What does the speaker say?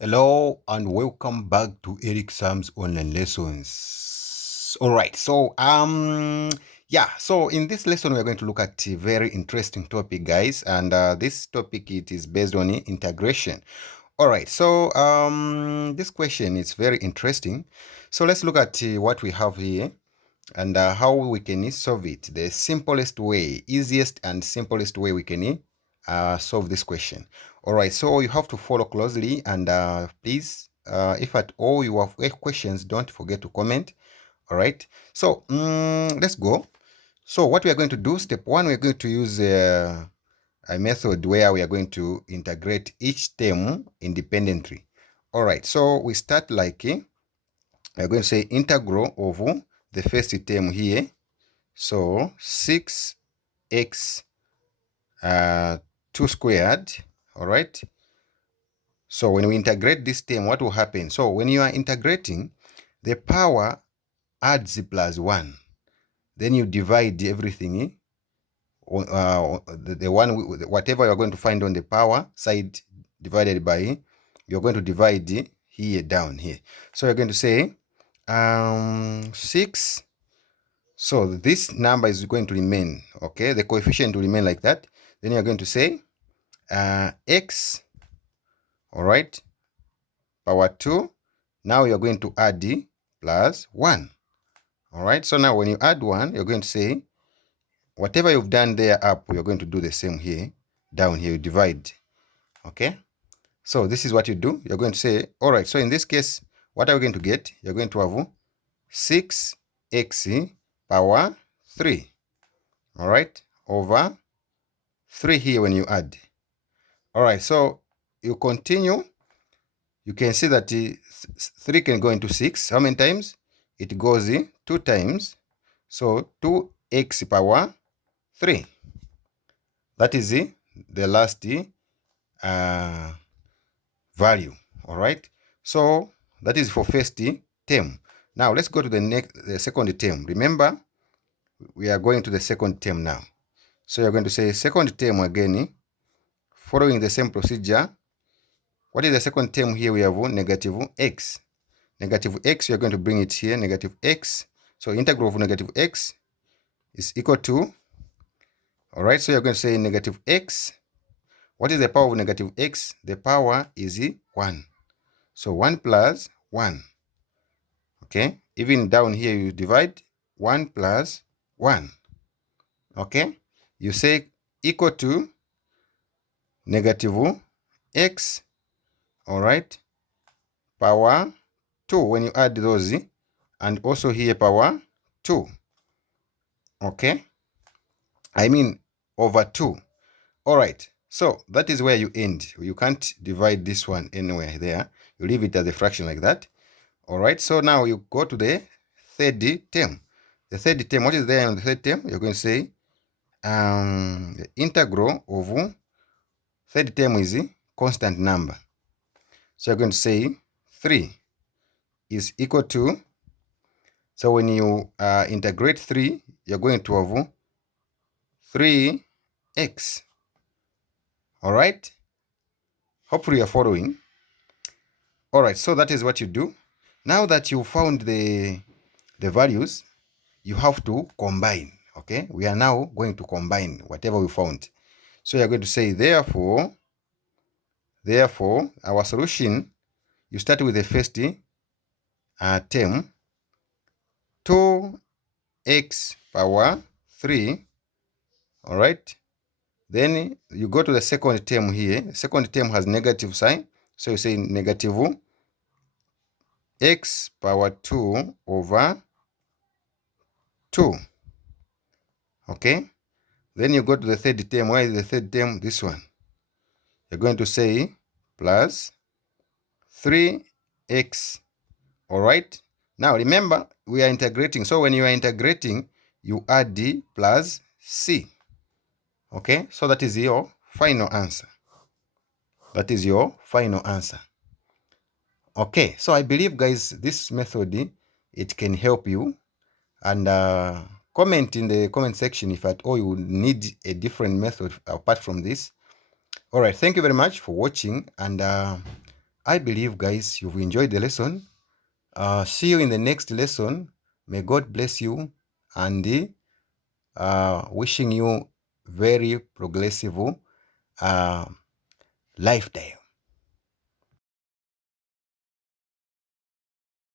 Hello and welcome back to Eric Sam's online lessons. All right, so in this lesson we're going to look at a very interesting topic, guys, and this topic it is based on integration. All right, so this question is very interesting. So let's look at what we have here and how we can solve it. The simplest way, easiest and simplest way we can solve this question. All right, so you have to follow closely, and please, if at all you have questions, don't forget to comment. All right, so let's go. So what we are going to do, step one, we are going to use a method where we are going to integrate each term independently. All right, so we start like we are going to say integral of the first term here. So 6x 2 squared. All right. So when we integrate this term, what will happen? So when you are integrating, the power adds plus 1. Then you divide everything. The one, whatever you're going to find on the power side divided by, you're going to divide here down here. So you're going to say 6. So this number is going to remain, okay? The coefficient will remain like that. Then you're going to say x, all right, power 2. Now you're going to add plus 1. All right, so now when you add 1, you're going to say whatever you've done there up, you're going to do the same here. Down here, you divide. Okay, so this is what you do. You're going to say, all right, so in this case, what are we going to get? You're going to have 6x power 3. All right, over 3 here when you add. All right, so you continue. You can see that 3 can go into 6. How many times? It goes 2 times. So 2x power 3. That is the last value. All right. So that is for first term. Now let's go to the second term. Remember, we are going to the second term now. So you're going to say second term again, following the same procedure. What is the second term here? We have negative x. Negative x, you're going to bring it here, negative x. So integral of negative x is equal to, all right, so you're going to say negative x. What is the power of negative x? The power is 1. So 1 plus 1. Okay, even down here you divide 1 plus 1. Okay, you say equal to negative x, all right, power 2 when you add those, and also here power 2. Okay, I mean over 2. All right, so that is where you end. You can't divide this one anywhere there. You leave it as a fraction like that. All right, so now you go to the third term. The third term, what is there in the third term? You're going to say the integral of third term is a constant number. So you're going to say 3 is equal to, so when you integrate 3, you're going to have 3x. All right, hopefully you're following. All right, so that is what you do. Now that you found the values, you have to combine. Okay, we are now going to combine whatever we found. So you're going to say therefore our solution, you start with the first term, 2x power 3. All right, then you go to the second term here. The second term has negative sign, so you say negative x power 2 over 2. Okay, then you go to the third term. Where is the third term? This one. You're going to say plus 3x. All right, now remember we are integrating, so when you are integrating you add d plus c. Okay, so that is your final answer. That is your final answer. Okay, so I believe, guys, this method, it can help you, and comment in the comment section if at all you need a different method apart from this. All right, thank you very much for watching, and I believe, guys, you've enjoyed the lesson. See you in the next lesson. May God bless you, and wishing you very progressive lifetime.